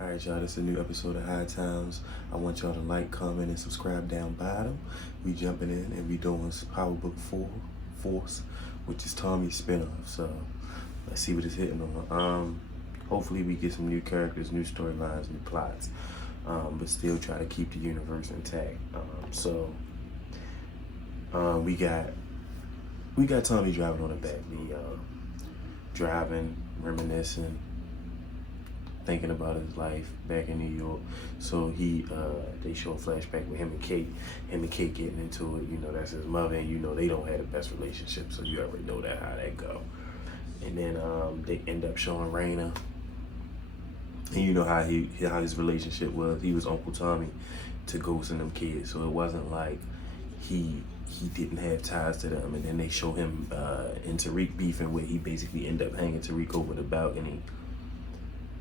Alright, y'all, this is a new episode of HighTimez. I want y'all to like, comment, and subscribe down bottom. We jumping in and we doing PowerBook 4, Force, which is Tommy's spinoff. So let's see what it's hitting on. Hopefully we get some new characters, new storylines, new plots, but still try to keep the universe intact. We got Tommy driving on the back, driving, reminiscing, thinking about his life back in New York. So they show a flashback with him and Kate getting into it. You know, that's his mother, and you know they don't have the best relationship, so you already know how that go. And then they end up showing Raina, and you know how his relationship was. He was Uncle Tommy to Ghost and them kids, so it wasn't like he didn't have ties to them. And then they show him and Tariq beefing, where he basically end up hanging Tariq over the balcony.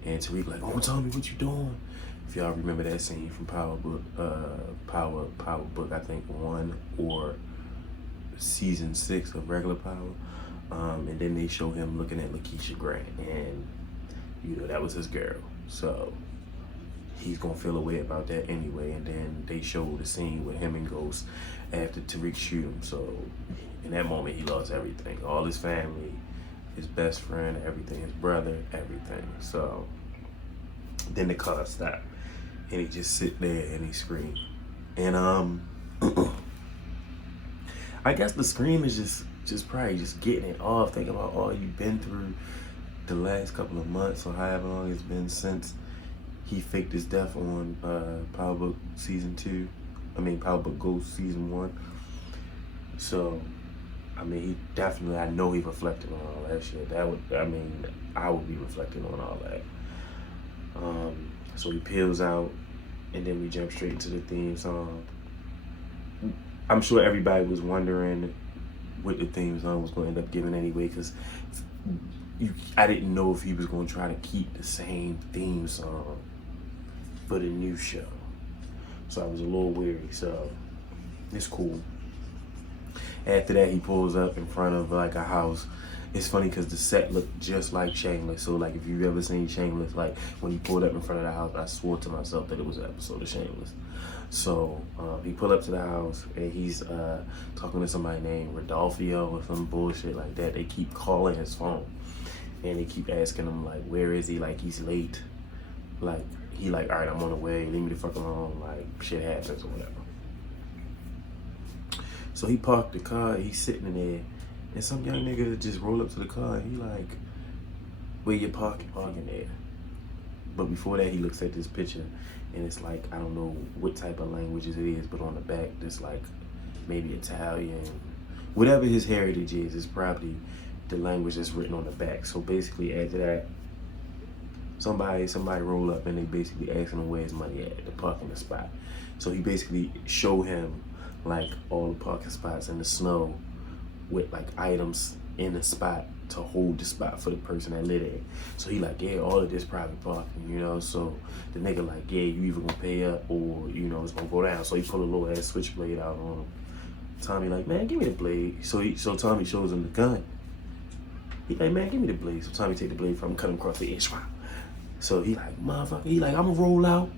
And Tariq like, "Oh, Tommy, what you doing?" If y'all remember that scene from PowerBook, I think 1 or season 6 of regular Power. And then they show him looking at Lakeisha Grant, and you know that was his girl. So he's gonna feel a way about that anyway. And then they show the scene with him and Ghost after Tariq shoot him. So in that moment, he lost everything, all his family, his best friend, everything, his brother, everything. So then the car stopped, and he just sit there and he screamed. And I guess the scream is just probably just getting it off, thinking about all you've been through the last couple of months or however long it's been since he faked his death on PowerBook season 2. PowerBook Ghost season 1. So I mean, he definitely, I know he reflected on all that shit. I would be reflecting on all that. So he peels out, and then we jump straight into the theme song. I'm sure everybody was wondering what the theme song was going to end up giving anyway, because I didn't know if he was going to try to keep the same theme song for the new show. So I was a little weary, so it's cool. After that, he pulls up in front of like a house. It's funny because the set looked just like Shameless. So like if you've ever seen Shameless, like when he pulled up in front of the house, I swore to myself that it was an episode of Shameless. So he pulled up to the house, and he's talking to somebody named Rodolfo or some bullshit like that. They keep calling his phone, and they keep asking him like, where is he? Like he's late. Like he like, all right, I'm on the way. Leave me the fuck alone. Like shit happens or whatever. So he parked the car, he's sitting in there, and some young nigga just roll up to the car, and he like, where you parking there? But before that, he looks at this picture, and it's like, I don't know what type of languages it is, but on the back, there's like maybe Italian, whatever his heritage is probably the language that's written on the back. So basically after that, somebody roll up, and they basically asking him where his money at the parking spot. So he basically show him like all the parking spots in the snow with like items in the spot to hold the spot for the person that live there. So he like, yeah, all of this private parking, you know. So the nigga like, yeah, you either gonna pay up or you know it's gonna go down. So he pull a little ass switchblade out on him. Tommy like, man, give me the blade. So Tommy shows him the gun. He like, man, give me the blade. So Tommy take the blade from him, cut him across the edge. So he like, motherfucker, he like, I'ma roll out.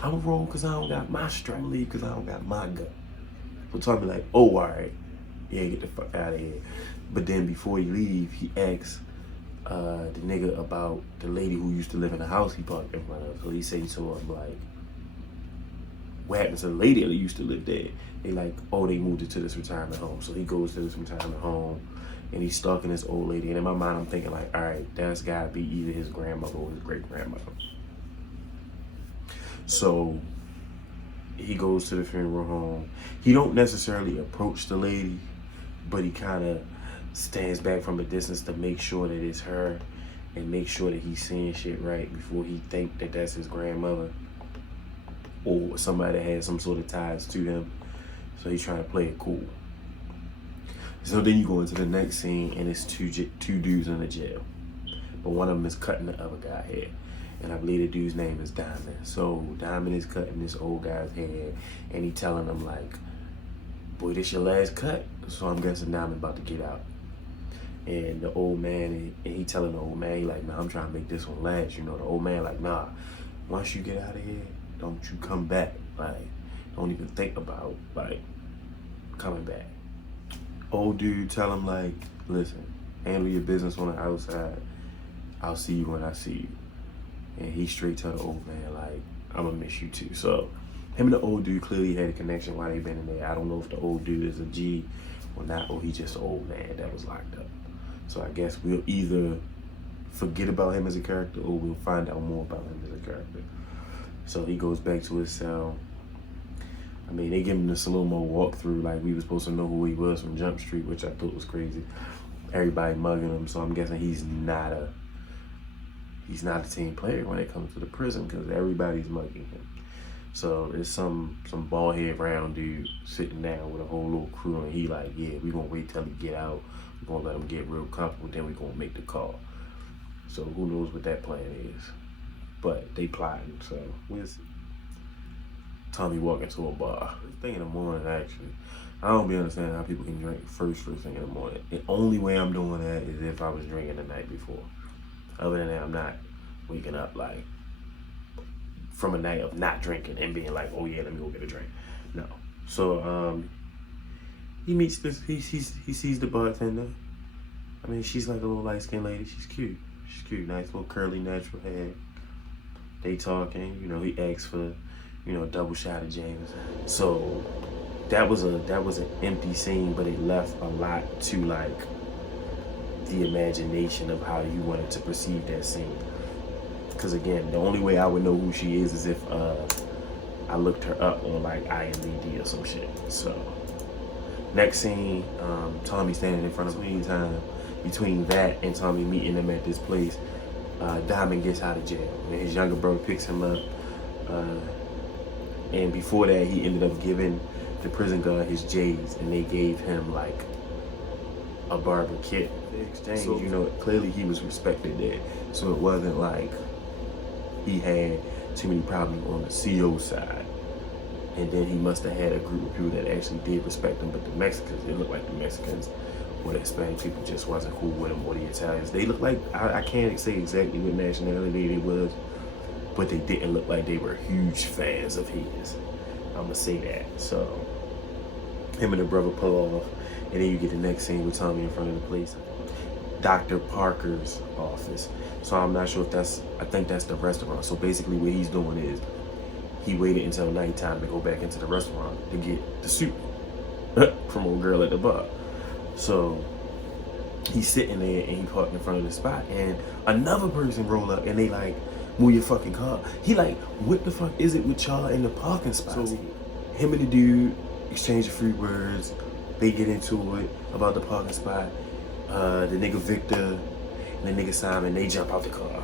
I'ma roll because I don't got my strength, leave because I don't got my gun. So Tommy like, oh, all right, yeah, get the fuck out of here. But then before he leave, he asks the nigga about the lady who used to live in the house he parked in front of. So he say to him like, what happened to the lady that used to live there? They like, oh, they moved it to this retirement home. So he goes to this retirement home, and he's stalking this old lady. And in my mind, I'm thinking like, all right, that's gotta be either his grandmother or his great grandmother. So he goes to the funeral home. He don't necessarily approach the lady, but he kind of stands back from a distance to make sure that it's her and make sure that he's seeing shit right before he think that that's his grandmother or somebody that has some sort of ties to him. So he's trying to play it cool. So then you go into the next scene, and it's two dudes in the jail, but one of them is cutting the other guy hair. And I believe the dude's name is Diamond. So Diamond is cutting this old guy's hair, and he telling him like, boy, this your last cut? So I'm guessing Diamond about to get out. And the old man, and he telling the old man, he like, nah, I'm trying to make this one last. You know, the old man like, nah, once you get out of here, don't you come back. Like, don't even think about, like, coming back. Old dude tell him, like, listen, handle your business on the outside. I'll see you when I see you. And he straight tell the old man, like, I'm gonna miss you too. So him and the old dude clearly had a connection while they been in there. I don't know if the old dude is a G or not, or he just an old man that was locked up. So I guess we'll either forget about him as a character or we'll find out more about him as a character. So he goes back to his cell. I mean, they give him the slow-mo walkthrough, like we were supposed to know who he was from Jump Street, which I thought was crazy. Everybody mugging him, so I'm guessing he's not a team player when it comes to the prison because everybody's mugging him. So there's some bald head round dude sitting down with a whole little crew, and he like, yeah, we gonna wait till he get out. We're gonna let him get real comfortable, then we gonna make the call. So who knows what that plan is? But they plotting, so we'll see. Tommy walking to a bar. First thing in the morning, actually. I don't be understanding how people can drink first thing in the morning. The only way I'm doing that is if I was drinking the night before. Other than that, I'm not waking up like from a night of not drinking and being like, oh yeah, let me go get a drink. No. So he meets this, he sees the bartender. I mean, she's like a little light-skinned lady. She's cute. She's cute, nice little curly natural hair. They talking, you know, he asks for, you know, a double shot of James. So that was an empty scene, but it left a lot to like the imagination of how you wanted to perceive that scene. Because again, the only way I would know who she is if I looked her up on like IMDb or some shit. So next scene, Tommy standing in front of him. Between that and Tommy meeting him at this place, Diamond gets out of jail. And his younger brother picks him up. And before that, he ended up giving the prison guard his J's, and they gave him like a barber kit in exchange. So, you know, clearly he was respected there. So it wasn't like he had too many problems on the CO side. And then he must have had a group of people that actually did respect him. But the Mexicans, it looked like the Mexicans or the Hispanic people just wasn't cool with him, or the Italians. They looked like, I can't say exactly what nationality they was, but they didn't look like they were huge fans of his. I'm gonna say that. So him and the brother pull off, and then you get the next scene with Tommy in front of the police. Dr. Parker's office. So I'm not sure if I think that's the restaurant. So basically what he's doing is he waited until nighttime to go back into the restaurant to get the soup from old girl at the bar. So he's sitting there and he parked in front of the spot, and another person roll up and they like, move your fucking car. He like, what the fuck is it with y'all in the parking spot? So him and the dude exchange a few words. They get into it about the parking spot. The nigga Victor and the nigga Simon, they jump out the car.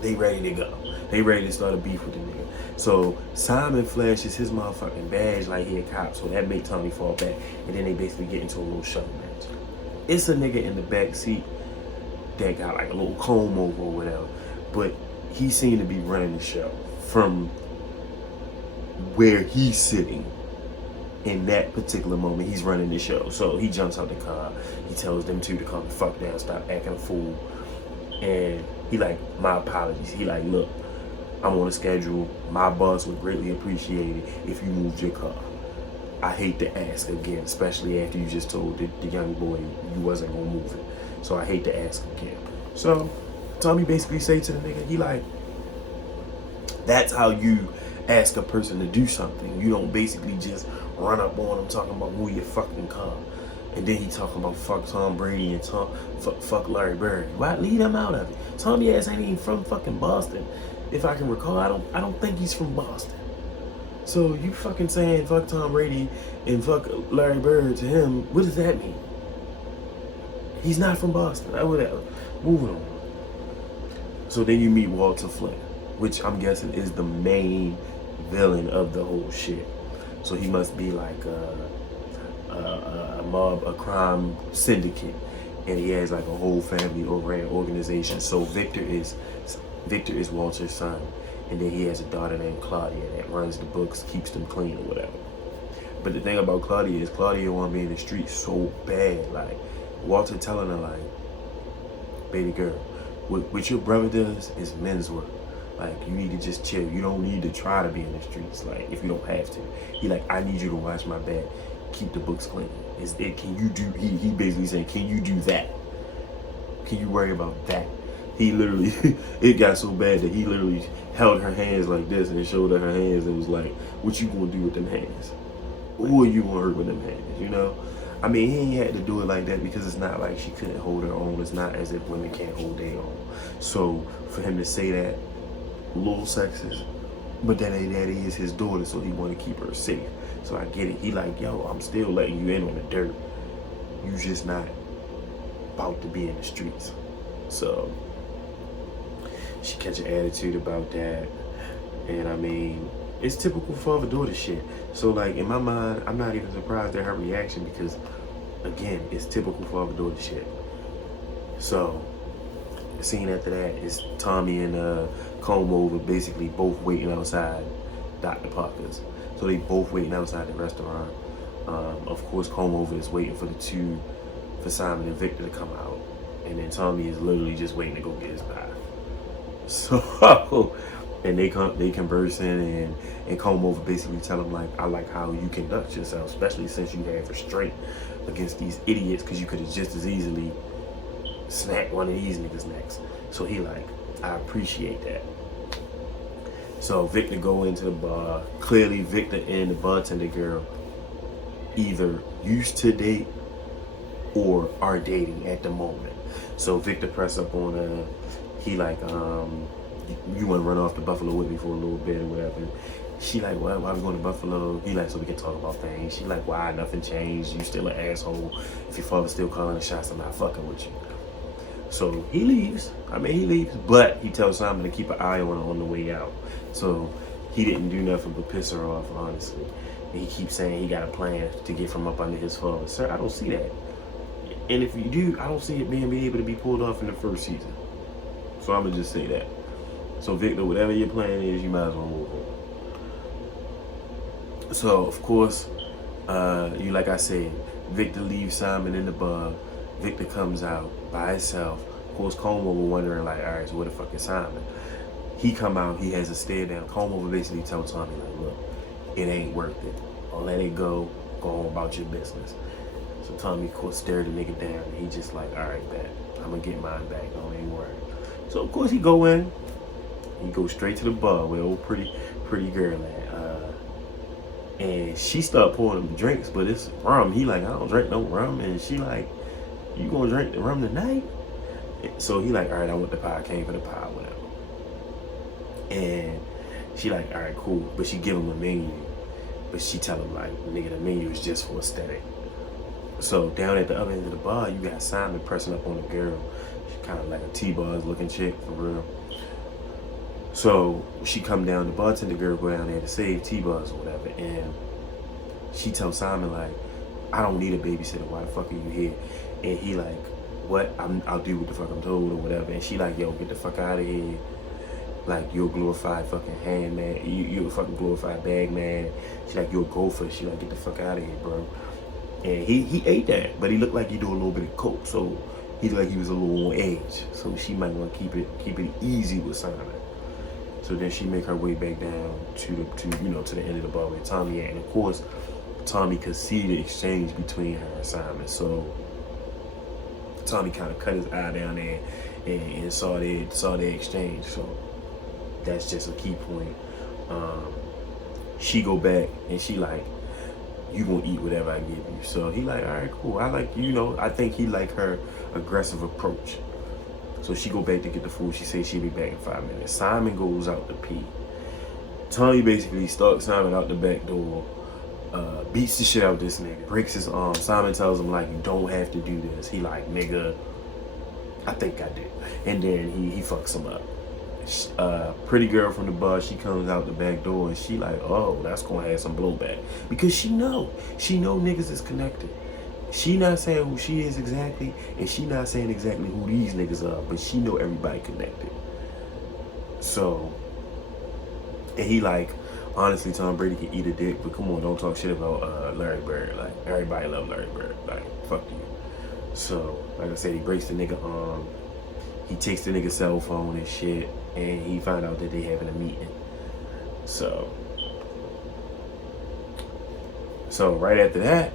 They ready to go. They ready to start a beef with the nigga. So Simon flashes his motherfucking badge like he a cop, so that made Tommy fall back. And then they basically get into a little shuttle match. It's a nigga in the back seat that got like a little comb over or whatever. But he seemed to be running the show from where he's sitting. In that particular moment, he's running the show. So he jumps out the car. He tells them two to calm the fuck down, stop acting a fool. And he like, my apologies. He like, look, I'm on a schedule. My boss would greatly appreciate it if you moved your car. I hate to ask again, especially after you just told the young boy you wasn't gonna move it. So I hate to ask again. So Tommy basically say to the nigga, he like, that's how you ask a person to do something. You don't basically just run up on him talking about move your fucking car. And then he talking about fuck Tom Brady and fuck Larry Bird. Why leave him out of it? Tommy ass ain't even from fucking Boston. If I can recall, I don't think he's from Boston. So you fucking saying fuck Tom Brady and fuck Larry Bird to him, what does that mean? He's not from Boston. Whatever. Moving on. So then you meet Walter Flynn, which I'm guessing is the main villain of the whole shit. So he must be like a mob, a crime syndicate, and he has like a whole family over an organization. So Victor is Walter's son, and then he has a daughter named Claudia that runs the books, keeps them clean or whatever. But the thing about Claudia is Claudia want to be in the street so bad. Like Walter telling her like, baby girl, what your brother does is men's work. Like, you need to just chill. You don't need to try to be in the streets, like, if you don't have to. He like, I need you to watch my back, keep the books clean. Can you do, he basically saying, can you do that? Can you worry about that? He literally, it got so bad that he literally held her hands like this and showed her hands and was like, what you gonna do with them hands? Who are you gonna hurt with them hands, you know? I mean, he ain't had to do it like that because it's not like she couldn't hold her own. It's not as if women can't hold their own. So for him to say that, a little sexist, but that is his daughter, so he want to keep her safe. So I get it. He like, yo, I'm still letting you in on the dirt. You just not about to be in the streets. So she catch an attitude about that. And I mean, it's typical father-daughter shit. So like, in my mind, I'm not even surprised at her reaction because, again, it's typical father-daughter shit. So the scene after that is Tommy and Comb Over basically both waiting outside Dr. Parker's. So they both waiting outside the restaurant. Of course, Comb Over is waiting for Simon and Victor to come out. And then Tommy is literally just waiting to go get his pie. So, and they conversing and Comb Over basically tell him like, I like how you conduct yourself, especially since you have restraint against these idiots, because you could have just as easily snapped one of these niggas next. So he like, I appreciate that. So Victor go into the bar. Clearly Victor and the bartender girl either used to date or are dating at the moment. So Victor press up on her. He like, you want to run off to Buffalo with me for a little bit or whatever. She like, well, why we going to Buffalo? He like, so we can talk about things. She like, why? Nothing changed. You still an asshole. If your father's still calling the shots, I'm not fucking with you. So he leaves. He leaves, but he tells Simon to keep an eye on her on the way out. So he didn't do nothing but piss her off, honestly. And he keeps saying he got a plan to get from up under his father. Sir, I don't see that. And if you do, I don't see it being able to be pulled off in the first season. So I'm going to just say that. So Victor, whatever your plan is, you might as well move on. So, of course, like I said, Victor leaves Simon in the bar. Victor comes out by himself. Of course, Comb Over wondering like, all right, so where the fuck is Simon? He come out, he has a stare down. Comb Over basically tells Tommy like, look, it ain't worth it. I'll let it go on about your business. So Tommy, of course, stared the nigga down. And he just like, all right, bet. I'm gonna get mine back. Don't even worry. So, of course, he go in. He goes straight to the bar with old pretty girl at. And she start pouring him drinks, but it's rum. He like, I don't drink no rum. And she like, you gonna drink the rum tonight? So he like, all right, I want the pie. I came for the pie, whatever. And she like, all right, cool. But she give him a menu. But she tell him like, nigga, the menu is just for aesthetic. So down at the other end of the bar, you got Simon pressing up on the girl. She kind of like a T-Buzz looking chick, for real. So she come down, the bartender girl go down there to save T-Buzz or whatever. And she tells Simon like, I don't need a babysitter. Why the fuck are you here? And he like, what? I'll do what the fuck I'm told or whatever. And she like, yo, get the fuck out of here. Like, you're a glorified fucking hand man. You're a fucking glorified bag man. She like, you're a gopher. She like, get the fuck out of here, bro. And he ate that, but he looked like he do a little bit of coke. So he looked like he was a little on edge. So she might want to keep it easy with Simon. So then she make her way back down to the end of the bar where Tommy at. And of course, Tommy could see the exchange between her and Simon. So Tommy kind of cut his eye down there and saw their exchange. So that's just a key point. She go back and she like, you gonna eat whatever I give you. So he like, all right, cool. I like, I think he like her aggressive approach. So she go back to get the food. She say she'll be back in 5 minutes. Simon goes out to pee. Tommy basically stalks Simon out the back door, beats the shit out of this nigga, breaks his arm. Simon tells him like, you don't have to do this. He like, nigga, I think I did. And then he fucks him up. Pretty girl from the bar, she comes out the back door and she like, oh, that's gonna have some blowback. Because she know niggas is connected. She not saying who she is exactly, and she not saying exactly who these niggas are, but she know everybody connected. So, and he like, honestly, Tom Brady can eat a dick, but come on, don't talk shit about Larry Bird. Like, everybody love Larry Bird. Like, fuck you. So, like I said, he breaks the nigga arm. He takes the nigga's cell phone and shit, and he found out that they having a meeting. So right after that,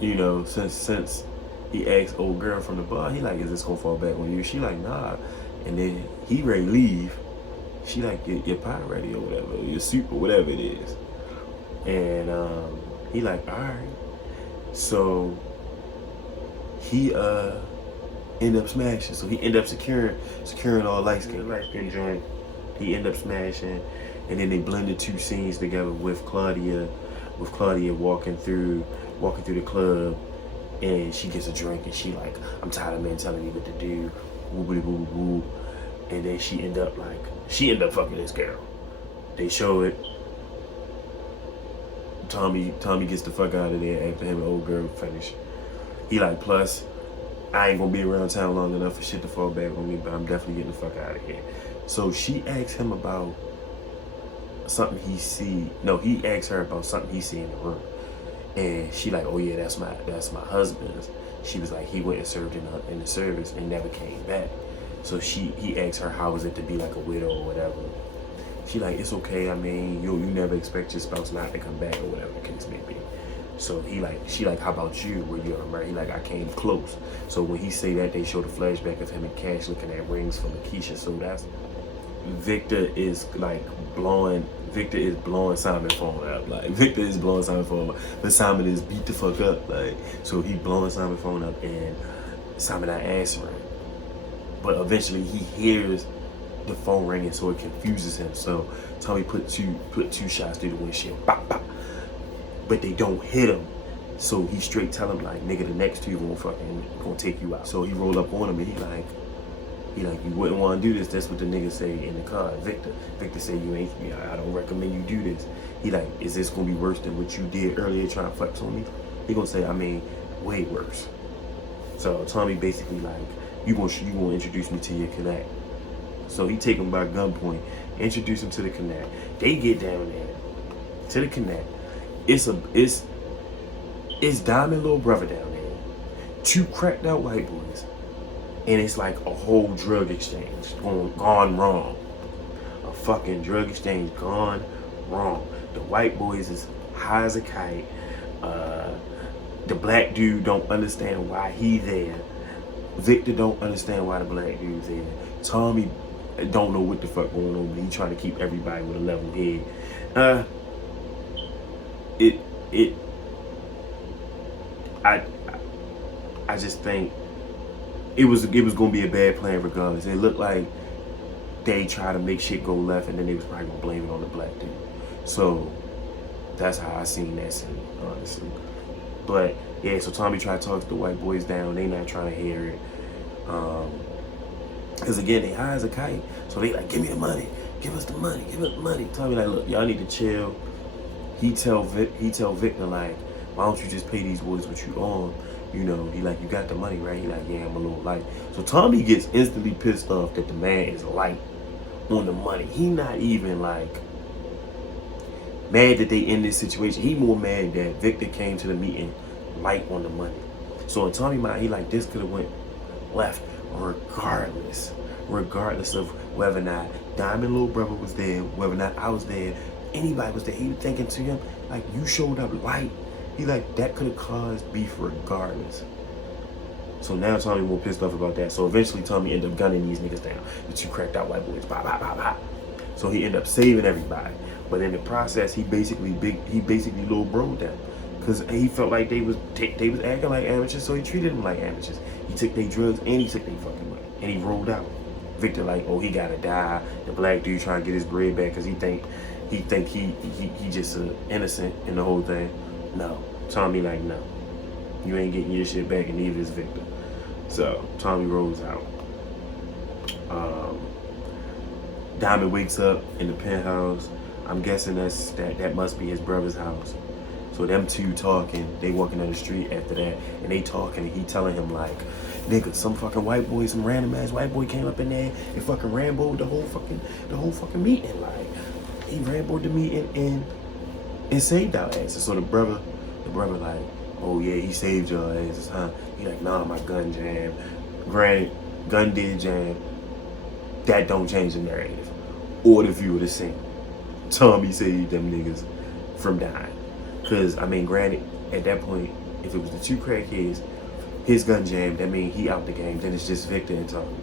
you know, since he asked old girl from the bar, he like, is this gonna fall back on you? She like, nah. And then he ready to leave. She like, your pie ready or whatever, your soup or whatever it is. And he like, all right. So he end up smashing. So he end up securing all light skin joint. He end up smashing, and then they blended two scenes together with Claudia walking through the club, and she gets a drink and she like, I'm tired of men telling me what to do, woo woo woo. And then she end up fucking this girl. They show it. Tommy gets the fuck out of there after him and old girl finish. He like, plus, I ain't gonna be around town long enough for shit to fall back on me, but I'm definitely getting the fuck out of here. So she asks him about something he see. No, he asks her about something he see in the room. And she like, oh yeah, that's my husband's. She was like, he went and served in the service and never came back. So he asked her, how was it to be like a widow or whatever. She like, it's okay. I mean, you never expect your spouse not to come back or whatever the case may be. So she like, how about you? Were you married? He like, I came close. So when he say that, they show the flashback of him and Cash looking at rings for Lakeisha. So that's Victor is blowing Simon phone up. Like Victor is blowing Simon phone up, but Simon is beat the fuck up. Like, so he blowing Simon phone up and Simon not answering. But eventually he hears the phone ringing, so it confuses him. So Tommy put two shots through the windshield, bop bop, but they don't hit him. So he straight tell him like, nigga, the next two gonna take you out. So he roll up on him and he like, you wouldn't want to do this. That's what the nigga say in the car. Victor say, I don't recommend you do this. He like, is this gonna be worse than what you did earlier trying to flex on me? He gonna say, I mean, way worse. So Tommy basically like, you gonna introduce me to your connect. So he take him by gunpoint, introduce him to the connect. They get down there to the connect. It's Diamond little brother down there, two cracked out white boys, and it's like a whole drug exchange gone wrong. A fucking drug exchange gone wrong. The white boys is high as a kite. The black dude don't understand why he there. Victor don't understand why the black dude's there. Tommy don't know what the fuck going on, but he trying to keep everybody with a level head. I just think it was gonna be a bad plan regardless. It looked like they tried to make shit go left, and then they was probably gonna blame it on the black dude. So that's how I seen that scene, honestly. But yeah, so Tommy tried to talk the white boys down. They not trying to hear it. Cause again, they high as a kite. So they like, give me the money. Give us the money. Give us the money. Tommy like, look, y'all need to chill. He tell Victor like, why don't you just pay these boys what you own? You know, he like, you got the money, right? He like, yeah, I'm a little light. So Tommy gets instantly pissed off that the man is light on the money. He not even like mad that they in this situation. He more mad that Victor came to the meeting light on the money. So in Tommy mind, he like, this could have went left regardless of whether or not Diamond little brother was there, whether or not I was there, anybody was there. He was thinking to him like, you showed up light. He like, that could have caused beef regardless. So now Tommy more pissed off about that. So eventually Tommy ended up gunning these niggas down. The two cracked out white boys, bop bop bop bop. So he ended up saving everybody. But in the process, he basically little broed them. Cause he felt like they was acting like amateurs, so he treated them like amateurs. He took their drugs and he took their fucking money. And he rolled out. Victor like, oh, he gotta die. The black dude trying to get his bread back because he think he just innocent in the whole thing. No. Tommy like, no. You ain't getting your shit back, and neither is Victor. So Tommy rolls out. Diamond wakes up in the penthouse. I'm guessing that must be his brother's house. So them two talking, they walking down the street after that, and they talking, and he telling him like, nigga, some fucking white boy, some random ass white boy came up in there and fucking ramboed the whole fucking meeting. Like, he ramboed the meeting and saved our asses. So the brother like, oh yeah, he saved your asses, huh? He like, nah, my gun jammed. Granted, gun did jam. that don't change the narrative or the view of the scene. Tommy saved them niggas from dying. Because, I mean, granted, at that point, if it was the two crackheads, his gun jammed, that means he out the game. Then it's just Victor and Tommy.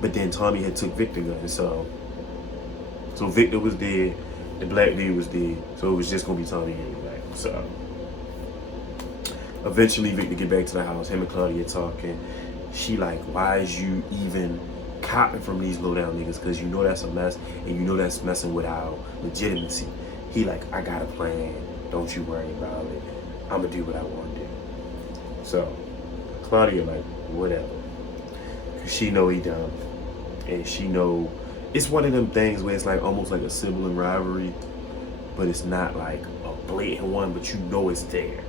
But then Tommy had took Victor's gun, so Victor was dead, the black dude was dead, so it was just gonna be Tommy anyway. So eventually Victor get back to the house, him and Claudia talking. She like, why is you even copping from these low down niggas? Cause you know that's a mess, and you know that's messing with our legitimacy. He like, I got a plan, don't you worry about it. I'ma do what I wanna do. So Claudia like, whatever. Cause she know he dumb. And she know it's one of them things where it's like almost like a sibling rivalry, but it's not like a blatant one, but you know it's there.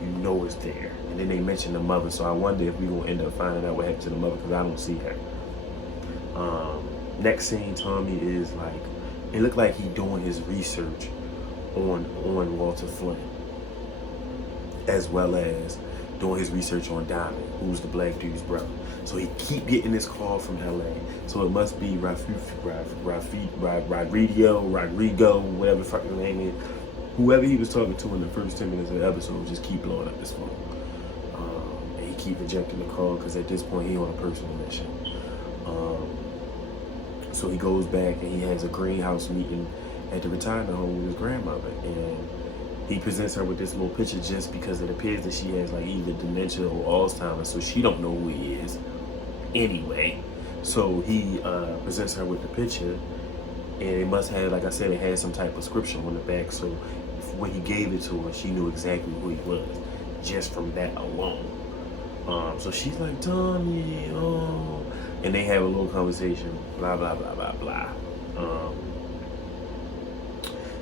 You know it's there. And then they mention the mother, so I wonder if we gonna end up finding out what happened to the mother, because I don't see her. Next scene, Tommy is like, it looked like he doing his research on Walter Flynn, as well as doing his research on Diamond, who's the black dude's brother. So he keep getting this call from LA. So it must be Rodrigo, whatever the fuck his name is. Whoever he was talking to in the first 10 minutes of the episode just keep blowing up his phone. And he keep rejecting the call because at this point he on a personal mission. So he goes back and he has a greenhouse meeting at the retirement home with his grandmother. And he presents her with this little picture just because it appears that she has like either dementia or Alzheimer's, so she don't know who he is anyway. So he presents her with the picture, and it must have, like I said, it had some type of scripture on the back, so when he gave it to her, she knew exactly who he was, just from that alone. So she's like, Tommy, oh, and they have a little conversation, blah, blah, blah, blah, blah.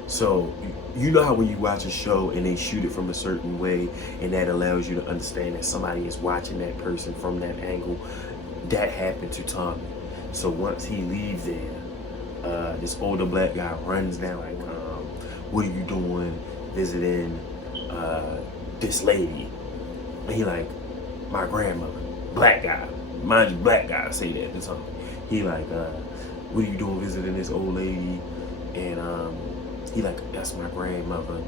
So you know how when you watch a show and they shoot it from a certain way, and that allows you to understand that somebody is watching that person from that angle. That happened to Tommy. So once he leaves there, this older black guy runs down like, what are you doing visiting this lady? And he like, my grandmother, black guy. Mind you, black guy say that to Tommy. He like, what are you doing visiting this old lady? And he like, that's my grandmother.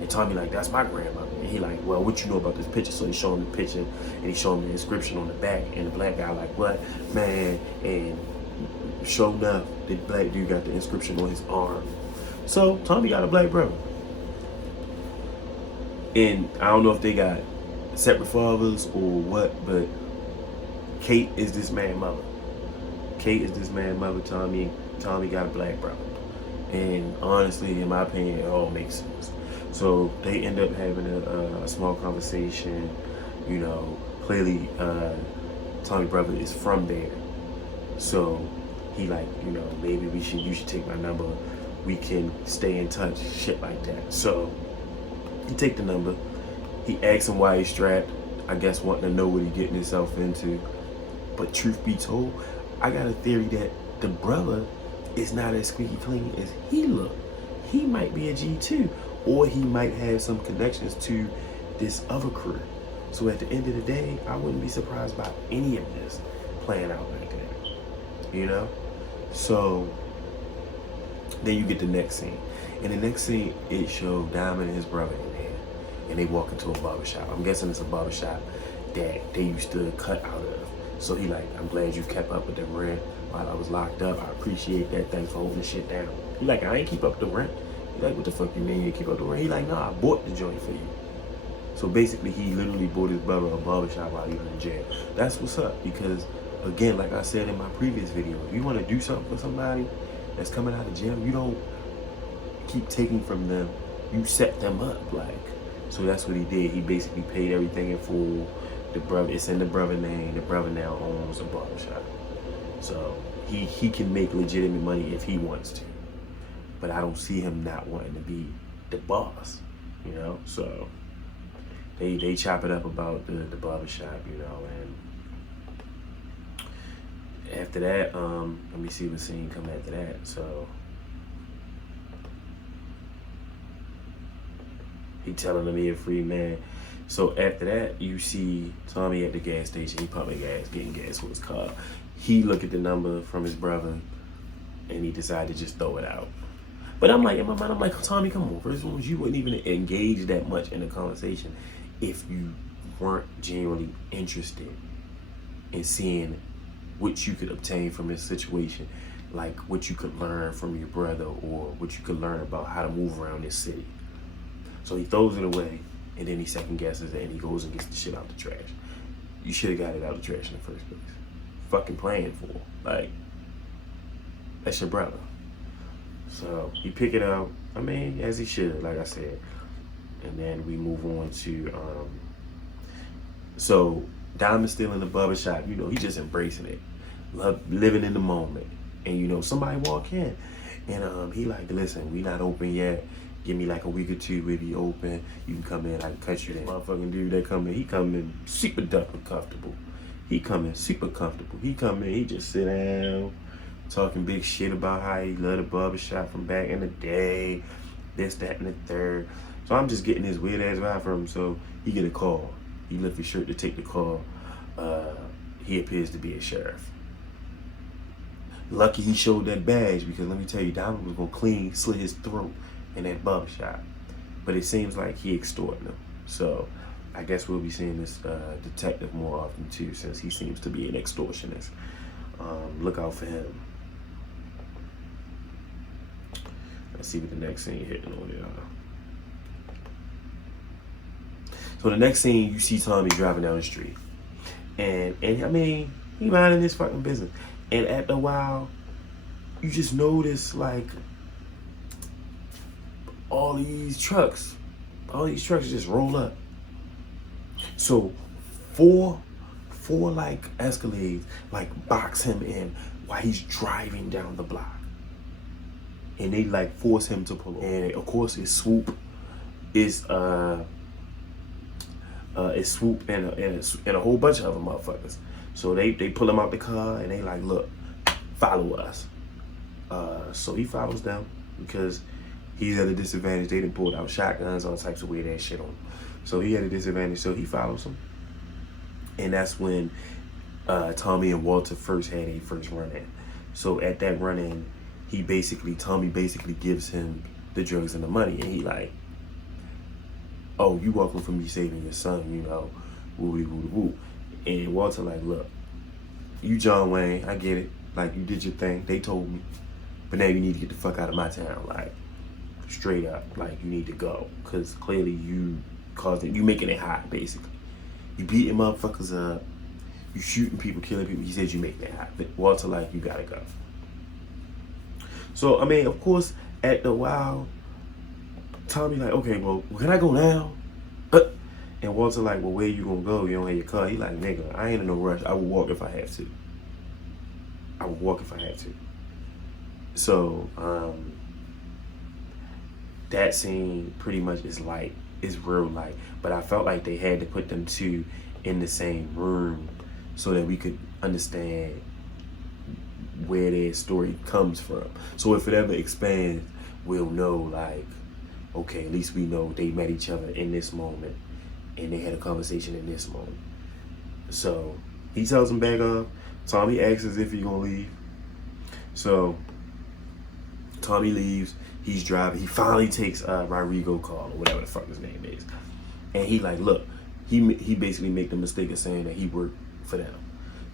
And Tommy like, that's my grandmother. And he like, well, what you know about this picture? So he showed him the picture, and he showed him the inscription on the back. And the black guy like, what, man? And sure enough, the black dude got the inscription on his arm. So Tommy got a black brother. And I don't know if they got separate fathers or what, but Kate is this man's mother. Kate is this man's mother. Tommy got a black brother. And honestly, in my opinion, it all makes sense. So they end up having a small conversation. You know, clearly Tommy's brother is from there. So he like, you know, maybe you should take my number. We can stay in touch, shit like that. So he take the number. He asks him why he's strapped. I guess wanting to know what he's getting himself into. But truth be told, I got a theory that the brother is not as squeaky clean as he look. He might be a G2, or he might have some connections to this other crew. So at the end of the day, I wouldn't be surprised by any of this playing out like that, you know? So then you get the next scene. In the next scene, it showed Diamond and his brother in there, and they walk into a barbershop. I'm guessing it's a barbershop that they used to cut out of. So he like, I'm glad you kept up with the rent while I was locked up. I appreciate that. Thanks for holding the shit down. He like, I ain't keep up the rent. He like, what the fuck you mean you keep up the rent? He like, nah, I bought the joint for you. So basically, he literally bought his brother a barbershop while he was in jail. That's what's up, because again, like I said in my previous video, if you want to do something for somebody that's coming out of jail, you don't keep taking from them. You set them up, like. So that's what he did. He basically paid everything in full. The brother, it's in the brother name. The brother now owns a barbershop. So he can make legitimate money if he wants to. But I don't see him not wanting to be the boss, you know? So they chop it up about the barbershop, you know, and after that, let me see what scene come after that. So he telling him he a free man. So after that, you see Tommy at the gas station. He pumping gas, getting gas for his car. He look at the number from his brother, and he decided to just throw it out. But I'm like, in my mind, I'm like, Tommy, come on. First of all, you wouldn't even engage that much in the conversation if you weren't genuinely interested in seeing what you could obtain from this situation, like what you could learn from your brother or what you could learn about how to move around this city. So he throws it away, and then he second guesses it, and he goes and gets the shit out the trash. You should have got it out of the trash in the first place. Fucking playing for, like, that's your brother. So he pick it up, I mean, as he should, like I said. And then we move on to, so Diamond's still in the barbershop, you know, he just embracing it, living in the moment. And you know, somebody walk in, and he like, listen, we not open yet. Give me like a week or two, we'll be open. You can come in, I can cut you that motherfucking dude that come in. He come in super duper comfortable. He come in super comfortable. He come in, he just sit down, talking big shit about how he loved the barbershop from back in the day, this, that, and the third. So I'm just getting this weird ass vibe from him. So he get a call. He lift his shirt to take the call. He appears to be a sheriff. Lucky he showed that badge, because let me tell you, Diamond was gonna slit his throat in that barbershop. But it seems like he extorting him. So I guess we'll be seeing this detective more often too, since he seems to be an extortionist. Look out for him. Let's see what the next scene hitting on there. So the next scene, you see Tommy driving down the street. And I mean, he minding his fucking business. And after a while, you just notice like all these trucks just roll up. So four like Escalades like box him in while he's driving down the block. And they like force him to pull over. And of course it's Swoop. It's Swoop and a whole bunch of other motherfuckers. So they pull him out the car and they like, look, follow us. So he follows them because he's at a disadvantage. They done pulled out shotguns, all types of weird ass shit on him. So he had a disadvantage, so he follows them. And that's when Tommy and Walter first had a first run-in. So at that run-in, Tommy basically gives him the drugs and the money, and he like, oh, you welcome for me saving your son, you know, woo. And Walter like, look, you John Wayne, I get it. Like, you did your thing, they told me. But now you need to get the fuck out of my town, like, straight up. Like, you need to go, because clearly you making it hot, basically. You beating motherfuckers up, you shooting people, killing people. He says you making it hot. But Walter like, you gotta go. So, I mean, of course, at the while, Tommy like, okay, well, can I go now? And Walter like, well, where you gonna go? You don't have your car. He like, nigga, I ain't in no rush. I will walk if I have to. So, that scene pretty much is real light. But I felt like they had to put them two in the same room so that we could understand where their story comes from. So if it ever expands, we'll know, like, okay, at least we know they met each other in this moment and they had a conversation in this moment. So he tells him back up. Tommy asks if he's gonna leave. So Tommy leaves. He's driving. He finally takes Rodrigo call or whatever the fuck his name is. And he like, look, he basically make the mistake of saying that he worked for them.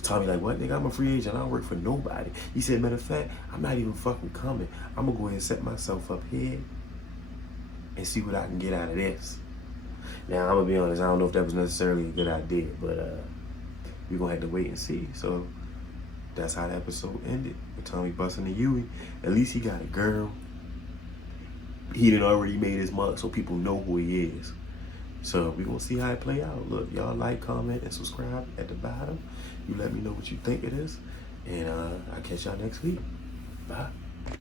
Tommy like, what, nigga, I'm a free agent. I don't work for nobody. He said, matter of fact, I'm not even fucking coming. I'm gonna go ahead and set myself up here and see what I can get out of this. Now, I'm gonna be honest, I don't know if that was necessarily a good idea, but we're gonna have to wait and see. So that's how the episode ended, with Tommy busting the Huey. At least he got a girl. He done already made his mark so people know who he is. So we're gonna see how it play out. Look, y'all like, comment, and subscribe at the bottom. You let me know what you think it is. And I'll catch y'all next week. Bye.